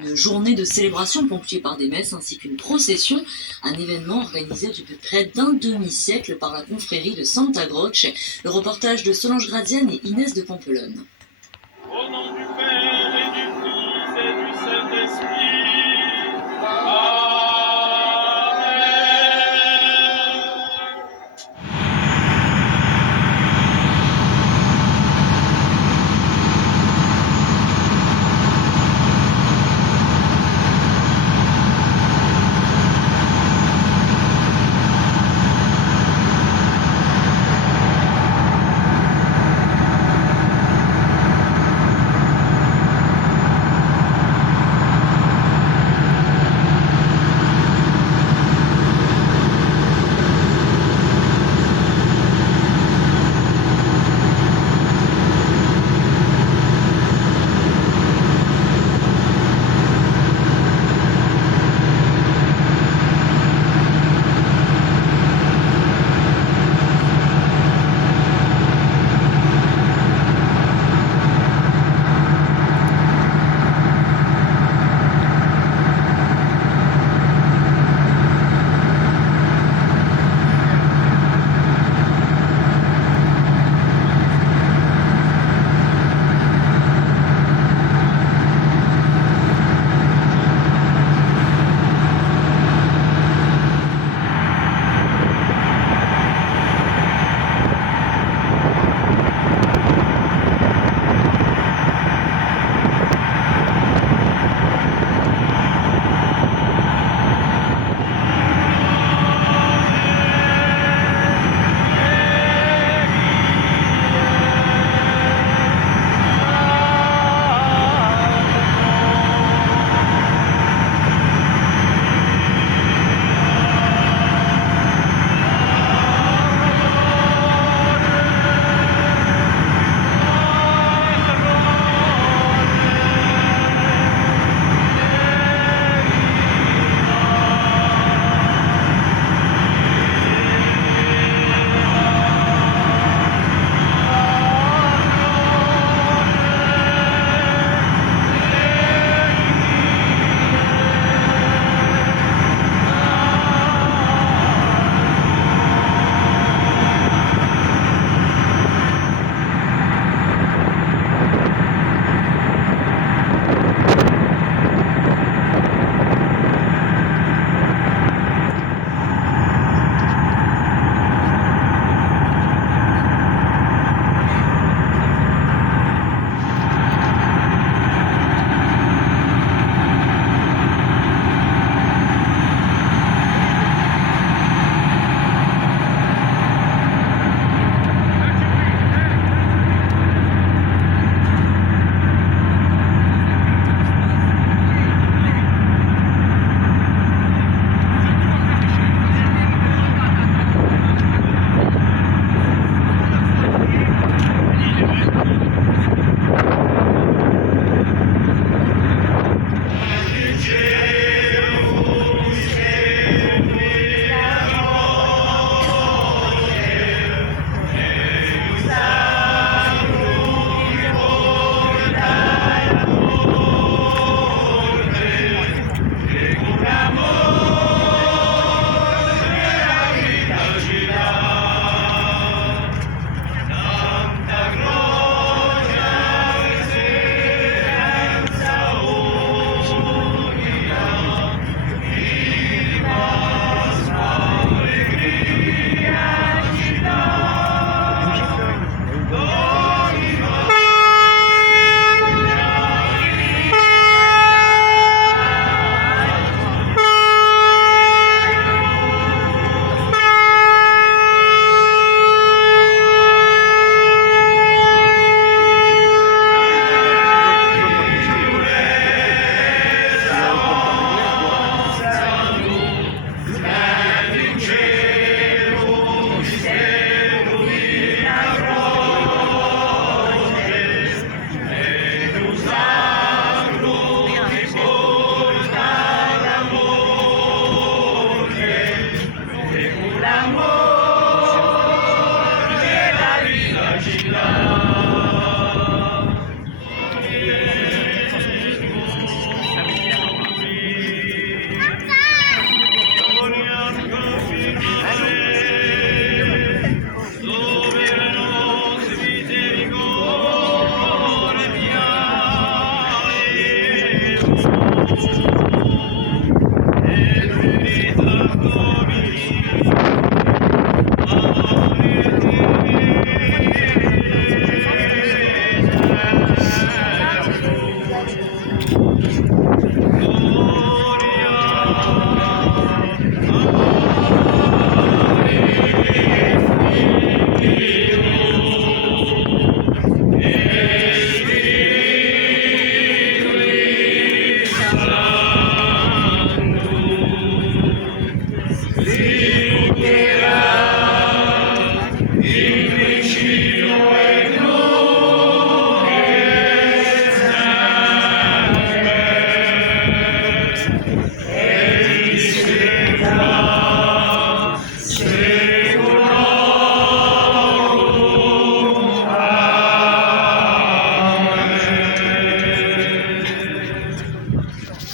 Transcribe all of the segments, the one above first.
Une journée de célébration ponctuée par des messes ainsi qu'une procession, un événement organisé depuis près d'un demi-siècle par la confrérie de Santa Croce. Le reportage de Solange Gradienne et Inès de Pampelonne. Au nom du Père et du Fils et du Saint-Esprit.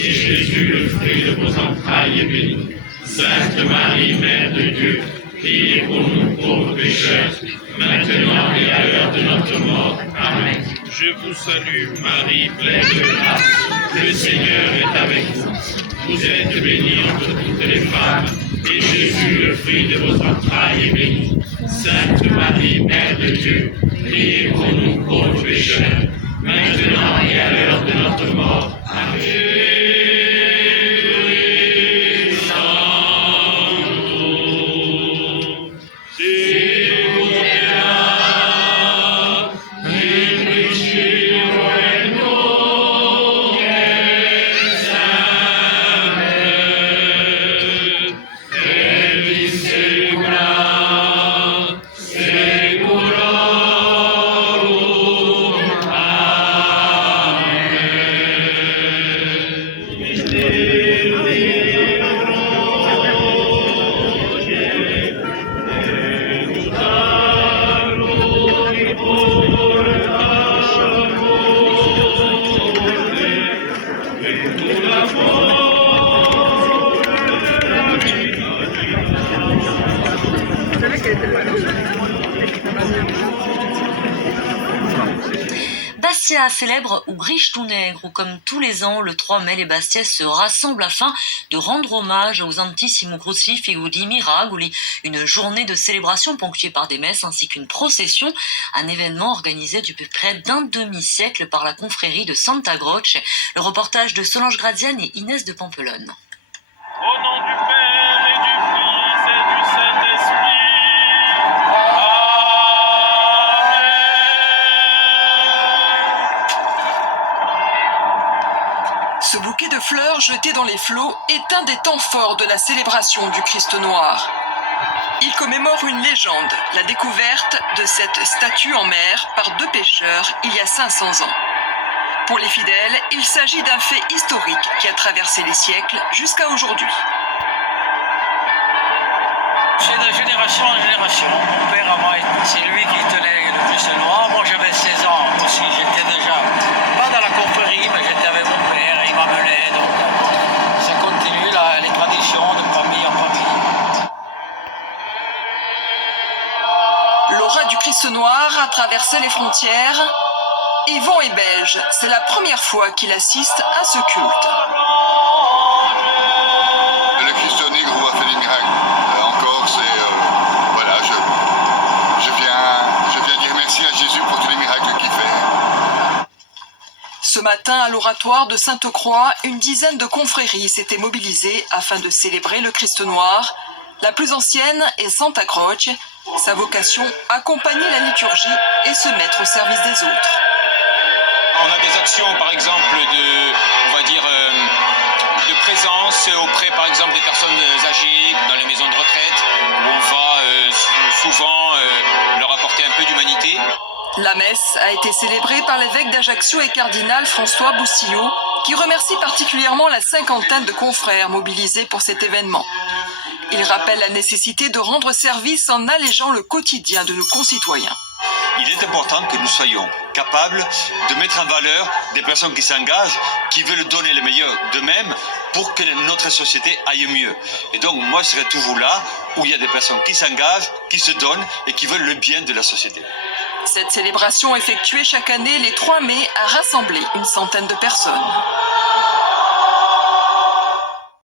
Et Jésus, le fruit de vos entrailles, est béni. Sainte Marie, Mère de Dieu, priez pour nous pauvres pécheurs, maintenant et à l'heure de notre mort. Amen. Je vous salue, Marie, pleine de grâce, le Seigneur est avec vous. Vous êtes bénie entre toutes les femmes, et Jésus, le fruit de vos entrailles, est béni. Sainte Marie, Mère de Dieu, priez pour nous pauvres pécheurs, maintenant et à l'heure de notre mort. Amen. Bastia célèbre ou Griche tout nègre, où comme tous les ans, le 3 mai, les Bastiais se rassemblent afin de rendre hommage aux Antissimo Crucifiguri Miracoli, une journée de célébration ponctuée par des messes ainsi qu'une procession, un événement organisé depuis près d'un demi-siècle par la confrérie de Santa Croce. Le reportage de Solange Graziani et Inès de Pampelonne. au nom du Père et du Fils et du Saint-Esprit. Ce bouquet de fleurs jeté dans les flots est un des temps forts de la célébration du Christ noir. Il commémore une légende, la découverte de cette statue en mer par deux pêcheurs il y a 500 ans. Pour les fidèles, il s'agit d'un fait historique qui a traversé les siècles jusqu'à aujourd'hui. C'est de génération en génération. Mon père, c'est lui qui tenait le Christ noir. Moi, j'avais 16 ans aussi. J'étais déjà, pas dans la confrérie, mais j'étais avec mon père. Il m'amenait. Donc, ça continue les traditions de famille en famille. L'aura du Christ noir a traversé les frontières. Yvon est belge. C'est la première fois qu'il assiste à ce culte. Le Christ Negro a fait des miracles. Encore, c'est... voilà, je viens dire merci à Jésus pour tous les miracles qu'il fait. Ce matin, à l'oratoire de Sainte-Croix, une dizaine de confréries s'étaient mobilisées afin de célébrer le Christ noir. La plus ancienne est Santa Croce. Sa vocation, accompagner la liturgie et se mettre au service des autres. On a des actions, par exemple, de présence auprès, par exemple, des personnes âgées dans les maisons de retraite, où on va souvent leur apporter un peu d'humanité. La messe a été célébrée par l'évêque d'Ajaccio et cardinal François Boustillot, qui remercie particulièrement la cinquantaine de confrères mobilisés pour cet événement. Il rappelle la nécessité de rendre service en allégeant le quotidien de nos concitoyens. Il est important que nous soyons capables de mettre en valeur des personnes qui s'engagent, qui veulent donner le meilleur d'eux-mêmes pour que notre société aille mieux. Et donc, moi, je serai toujours là où il y a des personnes qui s'engagent, qui se donnent et qui veulent le bien de la société. Cette célébration effectuée chaque année les 3 mai a rassemblé une centaine de personnes.